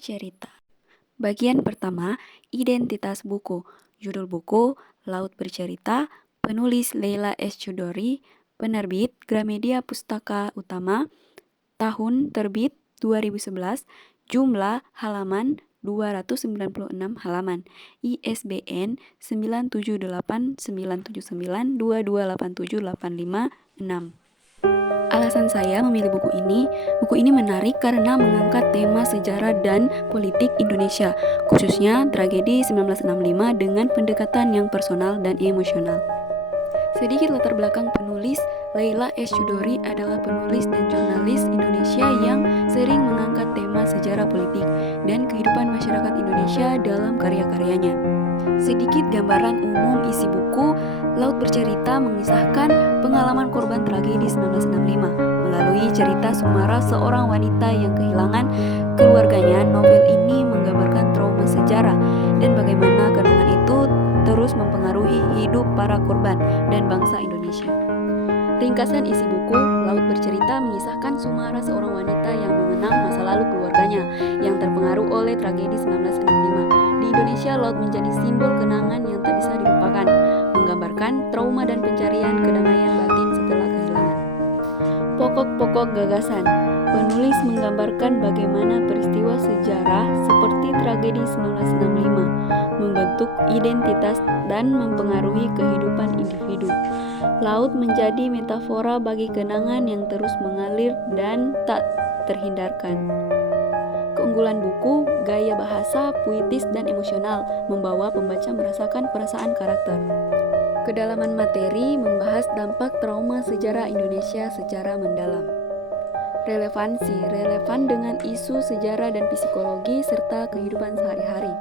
bercerita. Bagian pertama, identitas buku. Judul buku, Laut Bercerita, penulis Leila S. Chudori, penerbit Gramedia Pustaka Utama, tahun terbit 2011, jumlah halaman 296 halaman, ISBN 9789792287856. Alasan saya memilih buku ini menarik karena mengangkat tema sejarah dan politik Indonesia, khususnya tragedi 1965 dengan pendekatan yang personal dan emosional. Sedikit latar belakang penulis, Leila S. Chudori adalah penulis dan jurnalis Indonesia yang sering mengangkat tema sejarah politik dan kehidupan masyarakat Indonesia dalam karya-karyanya. Sedikit gambaran umum isi buku, Laut Bercerita mengisahkan pengalaman korban tragedi 1965 melalui cerita sumara seorang wanita yang kehilangan keluarganya. Novel ini menggambarkan trauma sejarah dan bagaimana kenangan itu terus mempengaruhi hidup para korban dan bangsa Indonesia. Ringkasan isi buku, Laut Bercerita mengisahkan sumara seorang wanita yang mengenang masa lalu keluarganya yang terpengaruh oleh tragedi 1965. Di Indonesia, laut menjadi simbol kenangan yang tak bisa dilupakan, menggambarkan trauma dan pencarian kedamaian batin setelah kehilangan. Pokok-pokok gagasan. Penulis menggambarkan bagaimana peristiwa sejarah seperti tragedi 1965 membentuk identitas dan mempengaruhi kehidupan individu. Laut menjadi metafora bagi kenangan yang terus mengalir dan tak terhindarkan. Keunggulan buku, gaya bahasa puitis dan emosional, membawa pembaca merasakan perasaan karakter. Kedalaman materi membahas dampak trauma sejarah Indonesia secara mendalam. Relevansi, relevan dengan isu sejarah dan psikologi serta kehidupan sehari-hari.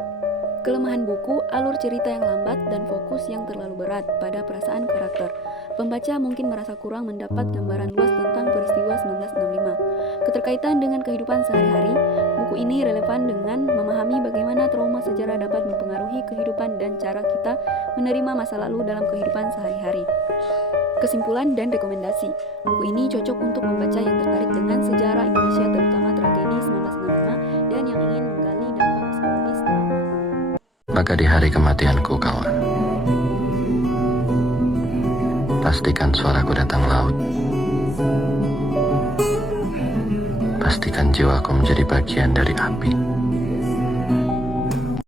Kelemahan buku, alur cerita yang lambat dan fokus yang terlalu berat pada perasaan karakter. Pembaca mungkin merasa kurang mendapat gambaran luas tentang peristiwa 1965. Keterkaitan dengan kehidupan sehari-hari, buku ini relevan dengan memahami bagaimana trauma sejarah dapat mempengaruhi kehidupan dan cara kita menerima masa lalu dalam kehidupan sehari-hari. Kesimpulan dan rekomendasi. Buku ini cocok untuk membaca yang tertarik dengan sejarah Indonesia, terutama tragedi 1965 dan yang ingin menggali dampak psikologis. Maka di hari kematianku, kawan, pastikan suaraku datang laut. Pastikan jiwaku menjadi bagian dari api.